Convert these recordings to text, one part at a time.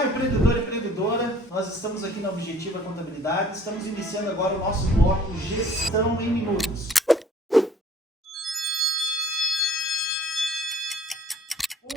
Olá, empreendedor e empreendedora, nós estamos aqui na Objetiva Contabilidade, estamos iniciando agora o nosso bloco Gestão em Minutos.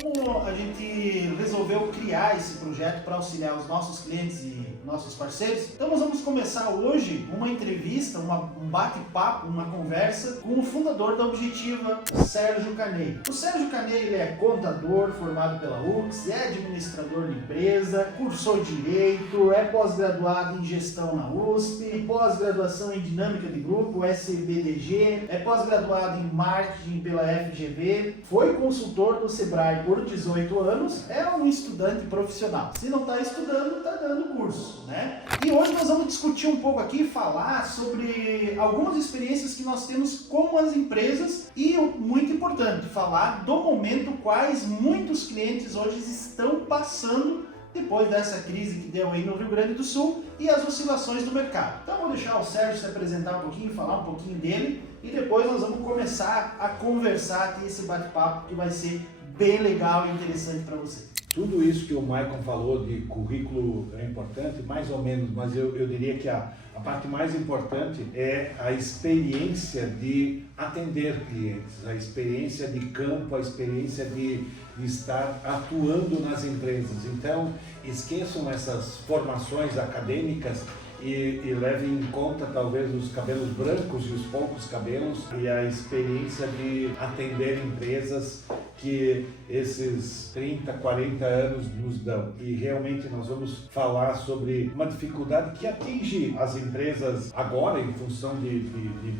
Como a gente resolveu criar esse projeto para auxiliar os nossos clientes e nossos parceiros, então nós vamos começar hoje uma entrevista, um bate-papo, uma conversa com o fundador da Objetiva, Sérgio Carneiro. O Sérgio Carneiro ele é contador, formado pela UX, é administrador de empresa, cursou Direito, é pós-graduado em Gestão na USP, pós-graduação em Dinâmica de Grupo, SBDG, é pós-graduado em Marketing pela FGV, foi consultor do Sebrae por 18 anos, é um estudante profissional. Se não está estudando, está dando curso, né? E hoje nós vamos discutir um pouco aqui, falar sobre algumas experiências que nós temos com as empresas e, muito importante, falar do momento quais muitos clientes hoje estão passando depois dessa crise que deu aí no Rio Grande do Sul e as oscilações do mercado. Então vou deixar o Sérgio se apresentar um pouquinho, falar um pouquinho dele e depois nós vamos começar a conversar, ter esse bate-papo que vai ser bem legal e interessante para você. Tudo isso que o Maicon falou de currículo é importante, mais ou menos, mas eu diria que a parte mais importante é a experiência de atender clientes, a experiência de campo, a experiência de estar atuando nas empresas. Então, esqueçam essas formações acadêmicas e levem em conta talvez os cabelos brancos e os poucos cabelos e a experiência de atender empresas que esses 30, 40 anos nos dão. E realmente nós vamos falar sobre uma dificuldade que atinge as empresas agora em função de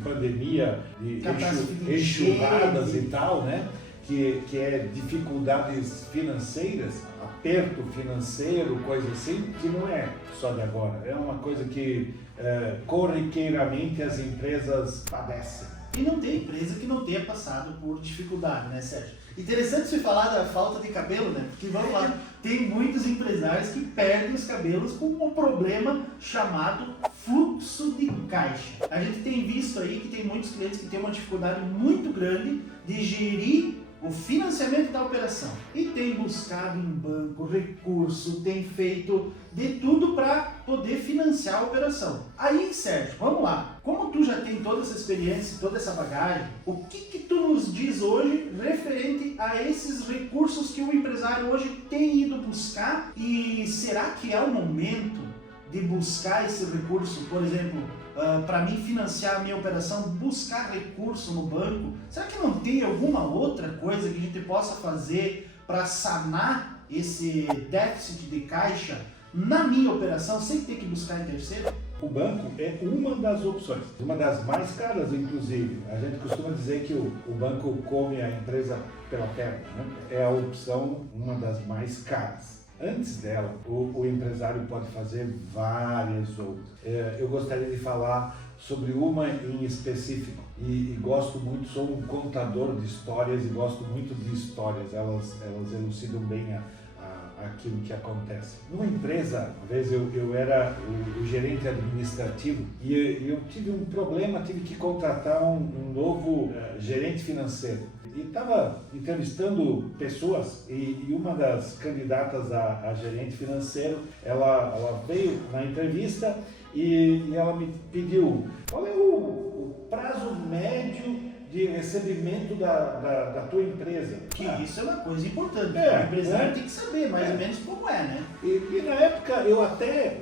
pandemia, de enxurradas e tal, né? Que é dificuldades financeiras, aperto financeiro, coisa assim, que não é só de agora, é uma coisa que corriqueiramente as empresas padecem. E não tem empresa que não tenha passado por dificuldade, né, Sérgio? Interessante você falar da falta de cabelo, né? Porque vamos lá, tem muitos empresários que perdem os cabelos com um problema chamado fluxo de caixa. A gente tem visto aí que tem muitos clientes que têm uma dificuldade muito grande de gerir o financiamento da operação e tem buscado em banco recurso, tem feito de tudo para poder financiar a operação. Aí, Sérgio, vamos lá. Como tu já tem toda essa experiência, toda essa bagagem, o que tu nos diz hoje referente a esses recursos que o empresário hoje tem ido buscar e será que é o momento de buscar esse recurso, por exemplo, para mim financiar a minha operação, buscar recurso no banco? Será que não tem alguma outra coisa que a gente possa fazer para sanar esse déficit de caixa na minha operação sem ter que buscar em terceiro? O banco é uma das opções, uma das mais caras, inclusive. A gente costuma dizer que o banco come a empresa pela perna, né? É a opção, uma das mais caras. Antes dela, o empresário pode fazer várias outras. Eu gostaria de falar sobre uma em específico e gosto muito, sou um contador de histórias e gosto muito de histórias, elas elucidam bem aquilo que acontece. Numa empresa, uma vez eu era o gerente administrativo e eu tive um problema, tive que contratar um novo gerente financeiro. E estava entrevistando pessoas e uma das candidatas a gerente financeiro, ela veio na entrevista e ela me pediu qual é o prazo médio de recebimento da tua empresa. Que isso é uma coisa importante, o empresário tem que saber mais ou menos como é, né? E na época eu até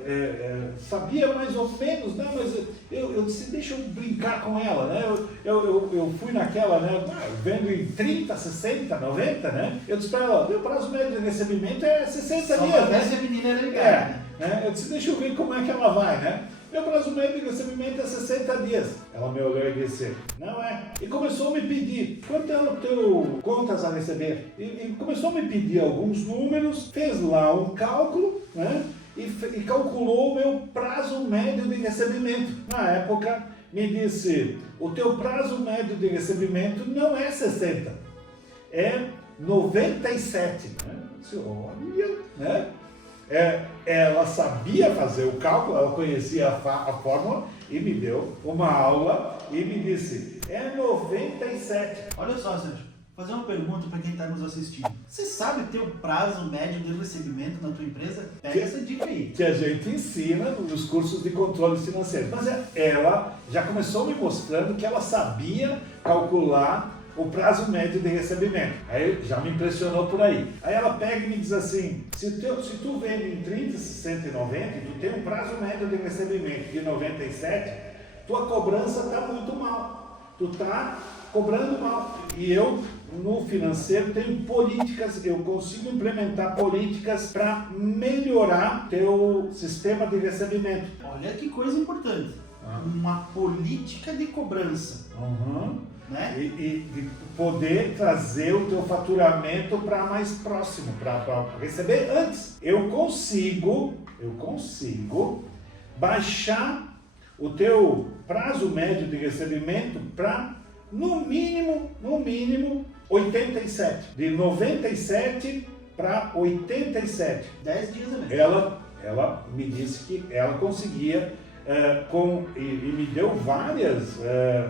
sabia mais ou menos, né? Mas eu disse, deixa eu brincar com ela, né? Eu fui naquela, né? Vendo em 30, 60, 90, né? Eu disse para ela, meu prazo médio de recebimento é 60 dias, né? Essa menina era ligada, né? Eu disse, deixa eu ver como é que ela vai, né? Meu prazo médio de recebimento é 60 dias. Ela me olhou e disse, não é. E começou a me pedir, quanto é o teu contas a receber? E começou a me pedir alguns números, fez lá um cálculo, né? E calculou o meu prazo médio de recebimento. Na época, me disse, o teu prazo médio de recebimento não é 60, é 97. Né? Eu disse, olha, né? Ela sabia fazer o cálculo, ela conhecia a fórmula e me deu uma aula e me disse, é 97. Olha só, Sérgio, vou fazer uma pergunta para quem está nos assistindo. Você sabe ter o prazo médio de recebimento na tua empresa? Pega essa dica aí. Que a gente ensina nos cursos de controle financeiro. Mas ela já começou me mostrando que ela sabia calcular o prazo médio de recebimento. Aí já me impressionou por aí. Aí ela pega e me diz assim, se tu vende em 30, 60 e 90, tu tem um prazo médio de recebimento de 97, tua cobrança está muito mal. Tu está cobrando mal. E eu, no financeiro, tenho políticas, eu consigo implementar políticas para melhorar teu sistema de recebimento. Olha que coisa importante. Uma política de cobrança. Né? E poder trazer o teu faturamento para mais próximo, para receber antes. Eu consigo baixar o teu prazo médio de recebimento para no mínimo 87. De 97 para 87. 10 dias a menos. Ela me disse que ela conseguia e me deu várias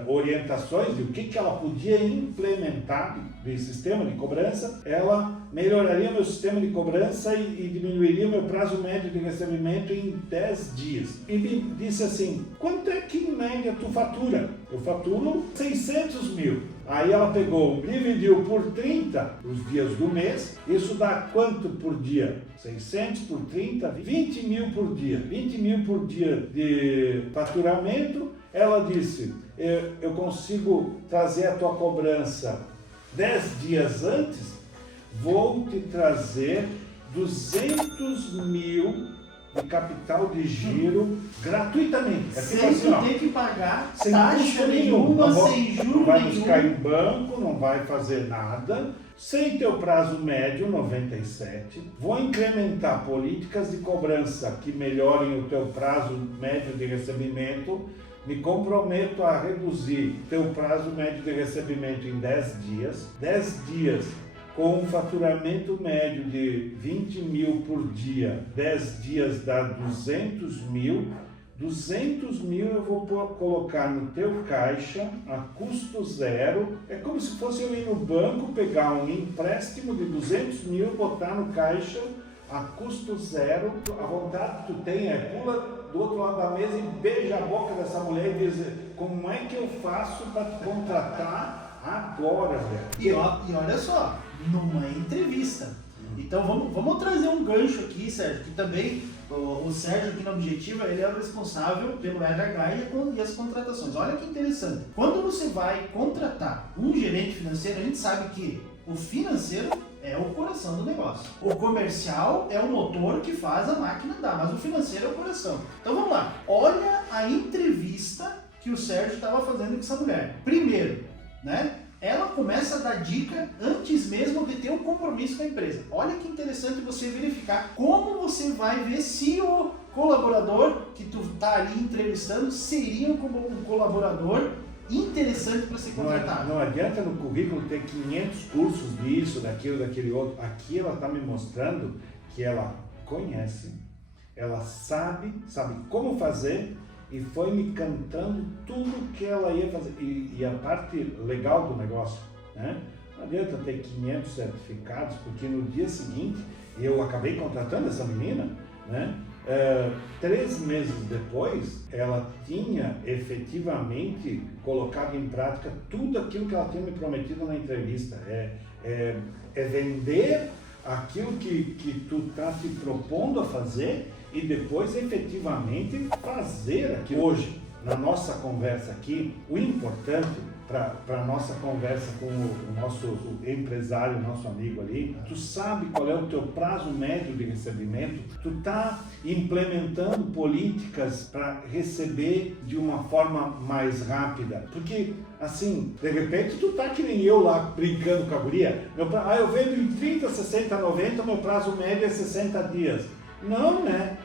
orientações de o que ela podia implementar de sistema de cobrança. Ela melhoraria meu sistema de cobrança e diminuiria meu prazo médio de recebimento em 10 dias. E me disse assim, quanto é que em média tu fatura? Eu faturo 600 mil. Aí ela pegou, dividiu por 30 os dias do mês, isso dá quanto por dia? 600 por 30, 20 mil por dia. 20 mil por dia de faturamento. Ela disse, eu consigo trazer a tua cobrança 10 dias antes, vou te trazer 200 mil de capital de giro gratuitamente. Sem ter que pagar sem taxa nenhuma, sem juros nenhum. Não vai buscar em banco, não vai fazer nada. Sem teu prazo médio, 97. Vou incrementar políticas de cobrança que melhorem o teu prazo médio de recebimento. Me comprometo a reduzir teu prazo médio de recebimento em 10 dias. 10 dias com um faturamento médio de 20 mil por dia. 10 dias dá 200 mil. 200 mil eu vou colocar no teu caixa a custo zero. É como se fosse eu ir no banco, pegar um empréstimo de 200 mil, botar no caixa a custo zero. A vontade que tu tem é pula do outro lado da mesa e beija a boca dessa mulher e diz, como é que eu faço para te contratar agora, velho? E olha só, numa entrevista. Então vamos trazer um gancho aqui, Sérgio, que também o Sérgio aqui na Objetiva, ele é o responsável pelo RH e as contratações. Olha que interessante. Quando você vai contratar um gerente financeiro, a gente sabe que o financeiro é o coração do negócio. O comercial é o motor que faz a máquina andar, mas o financeiro é o coração. Então vamos lá. Olha a entrevista que o Sérgio estava fazendo com essa mulher. Primeiro, né? Ela começa a dar dica antes mesmo de ter um compromisso com a empresa. Olha que interessante você verificar como você vai ver se o colaborador que tu está ali entrevistando seria um colaborador interessante para ser contratado. Não adianta no currículo ter 500 cursos disso, daquilo, daquele outro. Aqui ela está me mostrando que ela conhece, ela sabe como fazer, e foi me cantando tudo que ela ia fazer. E a parte legal do negócio, né? Não adianta ter 500 certificados, porque no dia seguinte, eu acabei contratando essa menina, né? 3 meses depois, ela tinha efetivamente colocado em prática tudo aquilo que ela tinha me prometido na entrevista. É vender aquilo que tu está te propondo a fazer e depois efetivamente fazer aquilo. Hoje, na nossa conversa aqui, o importante para a nossa conversa com o nosso empresário, nosso amigo ali, tu sabe qual é o teu prazo médio de recebimento, tu está implementando políticas para receber de uma forma mais rápida, porque assim, de repente tu tá que nem eu lá brincando com a guria, eu vendo em 30, 60, 90, meu prazo médio é 60 dias. Não, né?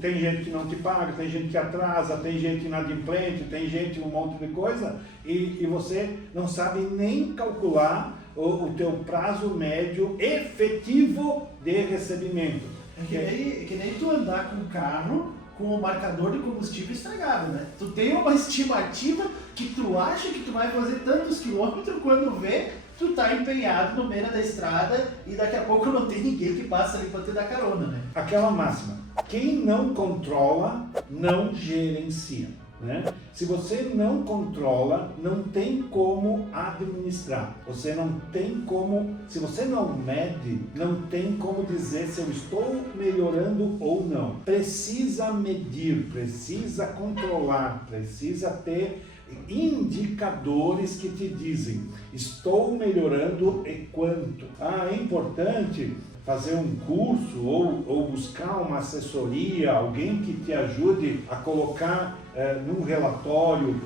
Tem gente que não te paga, tem gente que atrasa, tem gente inadimplente, tem gente um monte de coisa e você não sabe nem calcular o teu prazo médio efetivo de recebimento. É que nem tu andar com o carro com o marcador de combustível estragado, né? Tu tem uma estimativa que tu acha que tu vai fazer tantos quilômetros, quando vê, tu tá empenhado no meio da estrada e daqui a pouco não tem ninguém que passa ali para te dar carona, né? Aquela máxima, quem não controla, não gerencia. Né? Se você não controla, não tem como administrar. Você não tem como, se você não mede, não tem como dizer se eu estou melhorando ou não. Precisa medir, precisa controlar, precisa ter indicadores que te dizem estou melhorando e quanto. É importante fazer um curso ou buscar uma assessoria, alguém que te ajude a colocar num relatório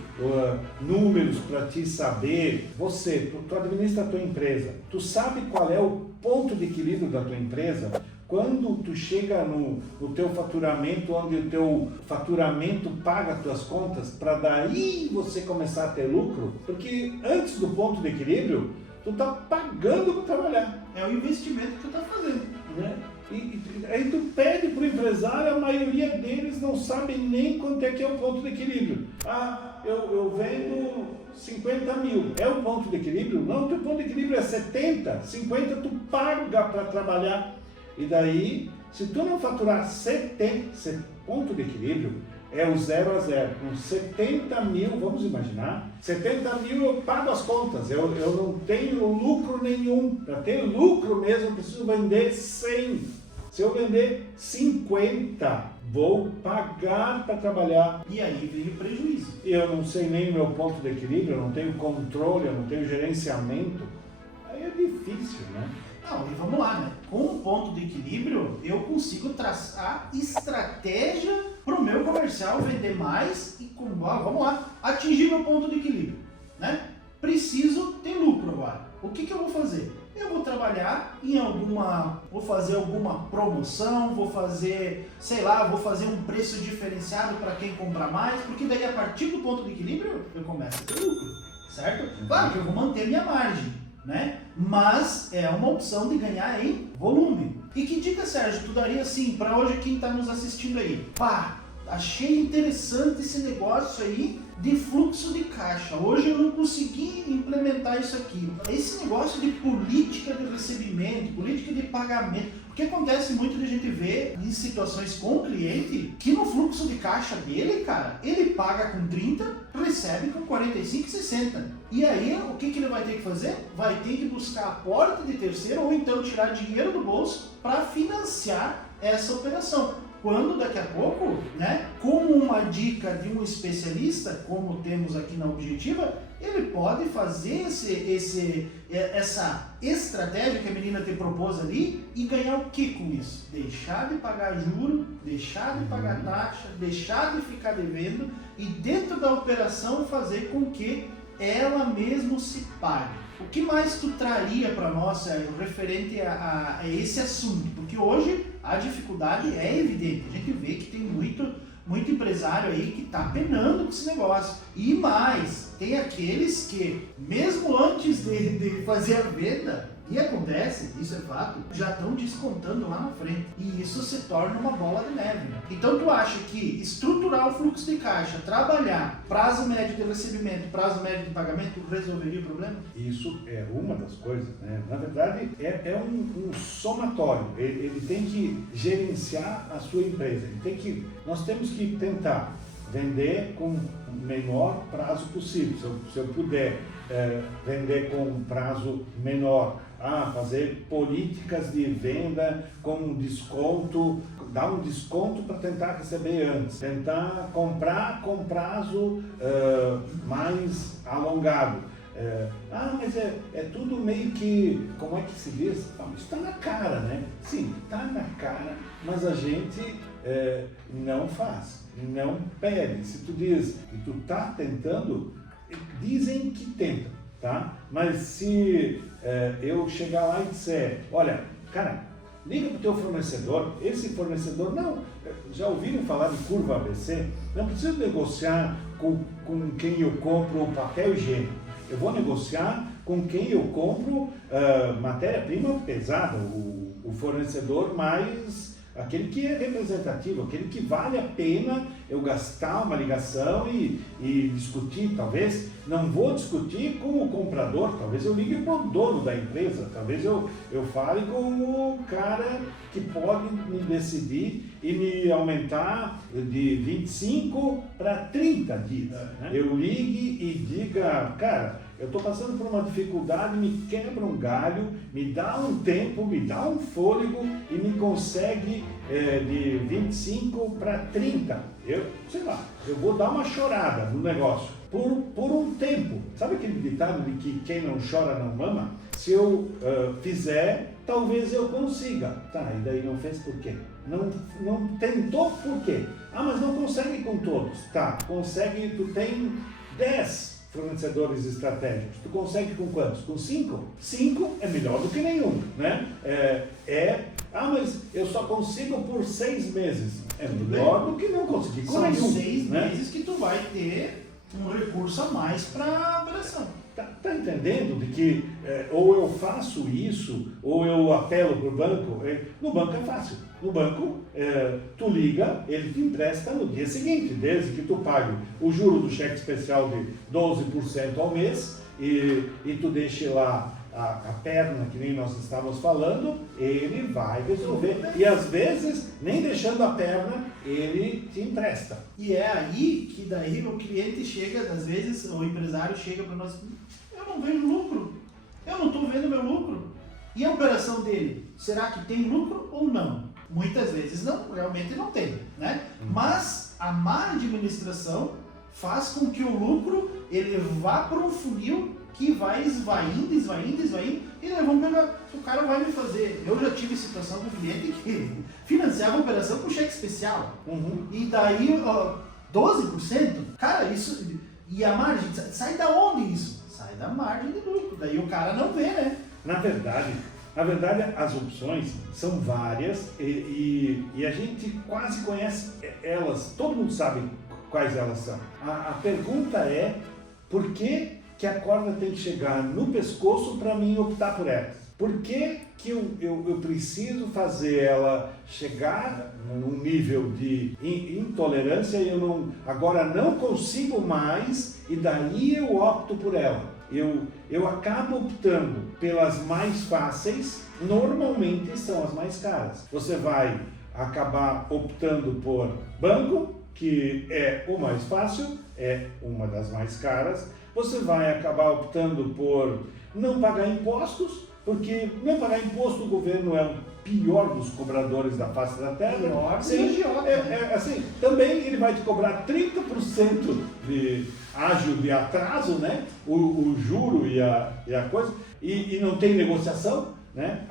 números para te saber. Tu administra a tua empresa, tu sabe qual é o ponto de equilíbrio da tua empresa. Quando tu chega no teu faturamento, onde o teu faturamento paga as tuas contas, para daí você começar a ter lucro, porque antes do ponto de equilíbrio, tu tá pagando para trabalhar. É o investimento que tu tá fazendo. Né? E aí tu pede para o empresário, a maioria deles não sabe nem quanto é que é o ponto de equilíbrio. Eu vendo 50 mil. É o ponto de equilíbrio? Não, o teu ponto de equilíbrio é 70, 50 tu paga para trabalhar. E daí, se tu não faturar 70, ponto de equilíbrio é o 0 a 0. Com 70 mil, vamos imaginar, 70 mil eu pago as contas, eu não tenho lucro nenhum. Para ter lucro mesmo, eu preciso vender 100. Se eu vender 50, vou pagar para trabalhar. E aí vem o prejuízo. Eu não sei nem o meu ponto de equilíbrio, eu não tenho controle, eu não tenho gerenciamento. Aí é difícil, né? Não, e vamos lá, né? Com um ponto de equilíbrio, eu consigo traçar estratégia para o meu comercial vender mais e, vamos lá, atingir meu ponto de equilíbrio, né? Preciso ter lucro agora. O que eu vou fazer? Eu vou trabalhar vou fazer alguma promoção, vou fazer um preço diferenciado para quem comprar mais, porque daí a partir do ponto de equilíbrio eu começo a ter lucro, certo? Claro que eu vou manter minha margem, né? Mas é uma opção de ganhar em volume. E que dica, Sérgio, tu daria assim para hoje quem está nos assistindo aí? Achei interessante esse negócio aí de fluxo de caixa. Hoje eu não consegui implementar isso aqui. Esse negócio de política de recebimento, política de pagamento. O que acontece muito de a gente ver em situações com o cliente que no fluxo de caixa dele, cara, ele paga com 30, recebe com 45 e 60. E aí, o que ele vai ter que fazer? Vai ter que buscar aporte de terceiro ou então tirar dinheiro do bolso para financiar essa operação. Quando daqui a pouco, né, como uma dica de um especialista, como temos aqui na Objetiva, ele pode fazer essa estratégia que a menina te propôs ali e ganhar o que com isso? Deixar de pagar juro, deixar de pagar taxa, deixar de ficar devendo e dentro da operação fazer com que ela mesmo se pague. O que mais tu traria para nós referente a esse assunto? Porque hoje a dificuldade é evidente. A gente vê que tem muito empresário aí que está penando com esse negócio. E mais, tem aqueles que, mesmo antes de fazer a venda, e acontece, isso é fato, já estão descontando lá na frente. E isso se torna uma bola de neve. Então tu acha que estruturar o fluxo de caixa, trabalhar prazo médio de recebimento, prazo médio de pagamento, resolveria o problema? Isso é uma das coisas, né? Na verdade, é um somatório. Ele tem que gerenciar a sua empresa. Nós temos que tentar vender com o menor prazo possível. Se eu puder vender com um prazo menor, fazer políticas de venda com um desconto, dar um desconto para tentar receber antes, tentar comprar com prazo mais alongado. Mas é tudo meio que, como é que se diz? Está na cara, né? Sim, está na cara, mas a gente não faz, não pede. Se tu diz que tu está tentando, dizem que tenta, tá? Mas se eu chegar lá e disser, olha, cara, liga para o teu fornecedor, esse fornecedor, não, já ouviram falar de curva ABC? Não preciso negociar com quem eu compro o papel higiênico, eu vou negociar com quem eu compro matéria-prima pesada, o fornecedor mais aquele que é representativo, aquele que vale a pena eu gastar uma ligação e discutir. Talvez não vou discutir com o comprador, talvez eu ligue para o dono da empresa, talvez eu fale com o cara que pode me decidir e me aumentar de 25 para 30 dias. Né? Eu ligue e diga, cara, eu estou passando por uma dificuldade, me quebra um galho, me dá um tempo, me dá um fôlego e me consegue de 25 para 30. Eu, sei lá, eu vou dar uma chorada no negócio por um tempo. Sabe aquele ditado de que quem não chora não mama? Se eu fizer, talvez eu consiga. Tá, e daí não fez por quê? Não tentou por quê? Ah, mas não consegue com todos. Tá, consegue, tu tem 10 fornecedores estratégicos. Tu consegue com quantos? Com 5? 5 é melhor do que nenhum, né? Mas eu só consigo por 6 meses. É melhor do que não conseguir com nenhum. São 6 né? meses que tu vai ter um recurso a mais para a operação. Tá entendendo de que ou eu faço isso, ou eu apelo para o banco? No banco é fácil. No banco, tu liga, ele te empresta no dia seguinte, desde que tu pague o juro do cheque especial de 12% ao mês e tu deixe lá a perna, que nem nós estávamos falando, ele vai resolver. E às vezes, nem deixando a perna, ele te empresta. E é aí que daí o cliente chega, às vezes o empresário chega para nós, eu não vejo lucro, eu não estou vendo meu lucro. E a operação dele, será que tem lucro ou não? Muitas vezes não, realmente não tem, né? Mas a má administração faz com que o lucro ele vá para um funil que vai esvaindo, e nós vamos pegar, o cara vai me fazer. Eu já tive situação com cliente que financiava a operação com cheque especial. E daí, 12%, cara, isso, e a margem, sai da onde isso? Sai da margem de lucro, daí o cara não vê, né? Na verdade, as opções são várias e a gente quase conhece elas, todo mundo sabe quais elas são. A pergunta é, por que a corda tem que chegar no pescoço para mim optar por elas? Por que eu preciso fazer ela chegar num nível de intolerância e agora não consigo mais e daí eu opto por ela? Eu acabo optando pelas mais fáceis, normalmente são as mais caras. Você vai acabar optando por banco, que é o mais fácil, é uma das mais caras. Você vai acabar optando por não pagar impostos, porque não pagar imposto, o governo é o pior dos cobradores da face da terra. Assim, também ele vai te cobrar 30% de ágio de atraso, né? O juro e a coisa, e não tem negociação, né?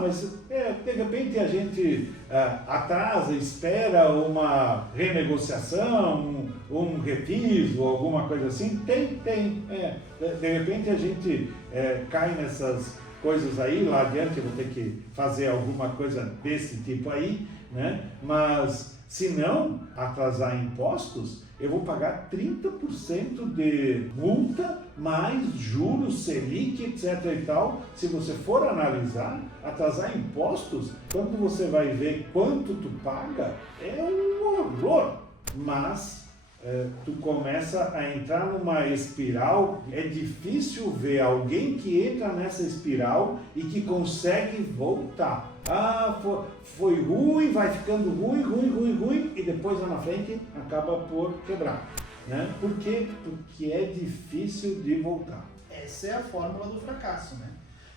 Mas de repente a gente atrasa, espera uma renegociação, um reviso, alguma coisa assim. Tem. De repente a gente cai nessas coisas aí, lá adiante eu vou ter que fazer alguma coisa desse tipo aí, né? Mas se não atrasar impostos, eu vou pagar 30% de multa, mais juros, Selic, etc. e tal. Se você for analisar, atrasar impostos, quando você vai ver quanto tu paga, é um horror. Mas tu começa a entrar numa espiral, é difícil ver alguém que entra nessa espiral e que consegue voltar. Foi ruim, vai ficando ruim, e depois lá na frente acaba por quebrar. Né? Por quê? Porque é difícil de voltar. Essa é a fórmula do fracasso, né?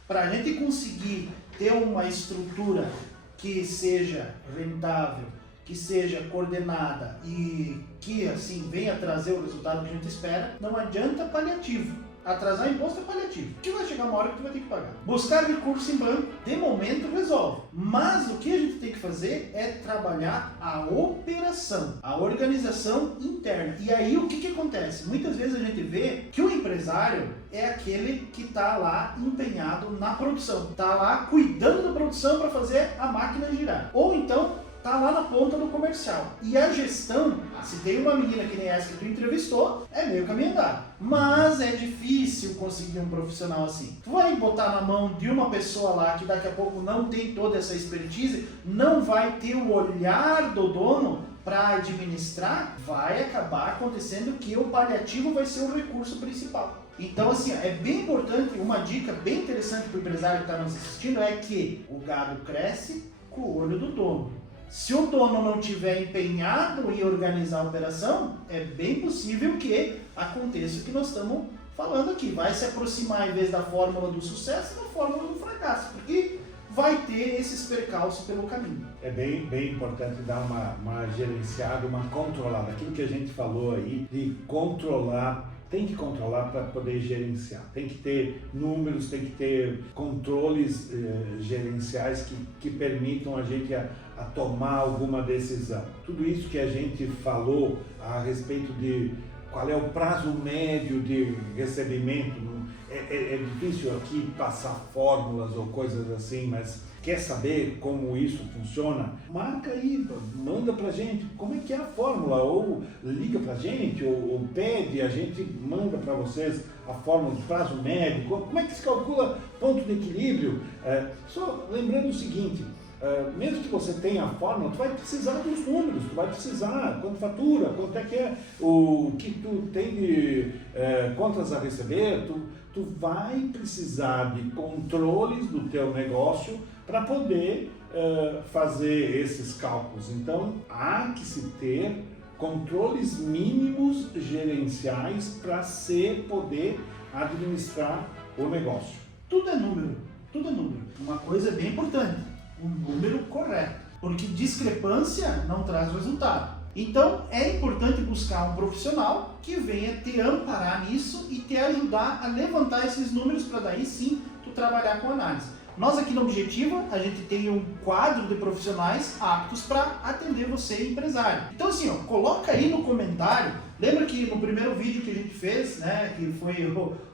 Para a gente conseguir ter uma estrutura que seja rentável, que seja coordenada e que assim venha trazer o resultado que a gente espera, não adianta paliativo. Atrasar imposto é paliativo, que vai chegar uma hora que tu vai ter que pagar. Buscar recurso em banco, de momento resolve. Mas o que a gente tem que fazer é trabalhar a operação, a organização interna. E aí o que acontece? Muitas vezes a gente vê que o empresário é aquele que está lá empenhado na produção, está lá cuidando da produção para fazer a máquina girar. Ou então tá lá na ponta do comercial. E a gestão, se tem uma menina que nem essa que tu entrevistou, é meio caminho andado. Mas é difícil conseguir um profissional assim. Tu vai botar na mão de uma pessoa lá que daqui a pouco não tem toda essa expertise, não vai ter o olhar do dono para administrar, vai acabar acontecendo que o paliativo vai ser o recurso principal. Então, assim, é bem importante, uma dica bem interessante para o empresário que está nos assistindo é que o gado cresce com o olho do dono. Se o dono não tiver empenhado em organizar a operação, é bem possível que aconteça o que nós estamos falando aqui. Vai se aproximar, em vez da fórmula do sucesso, da fórmula do fracasso, porque vai ter esses percalços pelo caminho. É bem importante dar uma gerenciada, uma controlada. Aquilo que a gente falou aí, de controlar, tem que controlar para poder gerenciar. Tem que ter números, tem que ter controles gerenciais que permitam a gente a tomar alguma decisão. Tudo isso que a gente falou a respeito de qual é o prazo médio de recebimento, é difícil aqui passar fórmulas ou coisas assim, mas quer saber como isso funciona? Marca aí, manda pra gente como é que é a fórmula, ou liga pra gente, ou pede, a gente manda para vocês a fórmula de prazo médio, como é que se calcula ponto de equilíbrio. Só lembrando o seguinte, mesmo que você tenha a fórmula, tu vai precisar dos números, tu vai precisar quanto fatura, quanto é que é o que tu tem de contas a receber, tu vai precisar de controles do teu negócio para poder fazer esses cálculos. Então, há que se ter controles mínimos gerenciais para se poder administrar o negócio. Tudo é número, tudo é número. Uma coisa bem importante, o número correto, porque discrepância não traz resultado. Então, é importante buscar um profissional que venha te amparar nisso e te ajudar a levantar esses números para daí sim tu trabalhar com análise. Nós aqui no Objetiva, a gente tem um quadro de profissionais aptos para atender você, empresário. Então assim, coloca aí no comentário, lembra que no primeiro vídeo que a gente fez, né, que foi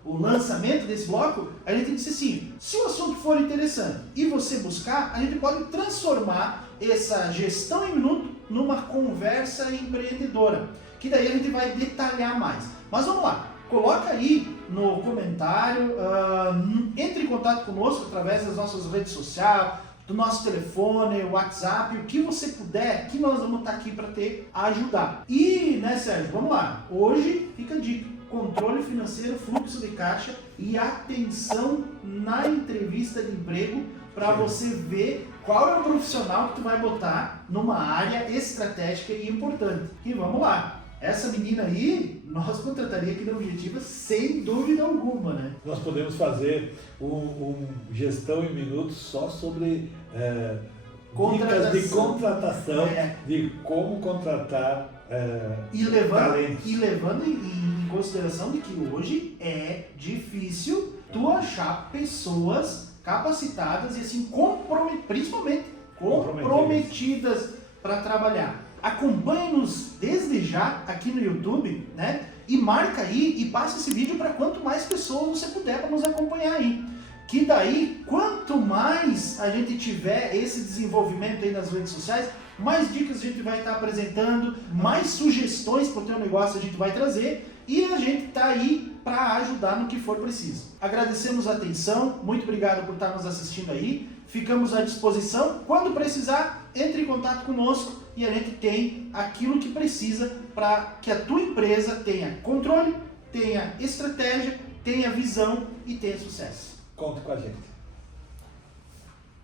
o lançamento desse bloco, a gente disse assim, se o assunto for interessante e você buscar, a gente pode transformar essa gestão em minuto numa conversa empreendedora, que daí a gente vai detalhar mais. Mas vamos lá, coloca aí no comentário, entre em contato conosco através das nossas redes sociais, do nosso telefone, WhatsApp, o que você puder, que nós vamos estar aqui para te ajudar. E, né, Sérgio, vamos lá. Hoje fica a dica: controle financeiro, fluxo de caixa e atenção na entrevista de emprego para você ver qual é o profissional que tu vai botar numa área estratégica e importante. E vamos lá. Essa menina aí, nós contrataria aqui no Objetiva sem dúvida alguma, né? Nós podemos fazer um gestão em minutos só sobre dicas de contratação, de como contratar talentos. E levando em consideração de que hoje é difícil tu achar pessoas capacitadas e assim principalmente comprometidas para trabalhar. Acompanhe-nos desde já aqui no YouTube, né? E marca aí e passa esse vídeo para quanto mais pessoas você puder para nos acompanhar aí. Que daí, quanto mais a gente tiver esse desenvolvimento aí nas redes sociais, mais dicas a gente vai estar apresentando, mais sugestões para o teu negócio a gente vai trazer e a gente está aí para ajudar no que for preciso. Agradecemos a atenção, muito obrigado por estar nos assistindo aí, ficamos à disposição. Quando precisar, entre em contato conosco e a gente tem aquilo que precisa para que a tua empresa tenha controle, tenha estratégia, tenha visão e tenha sucesso. Conta com a gente.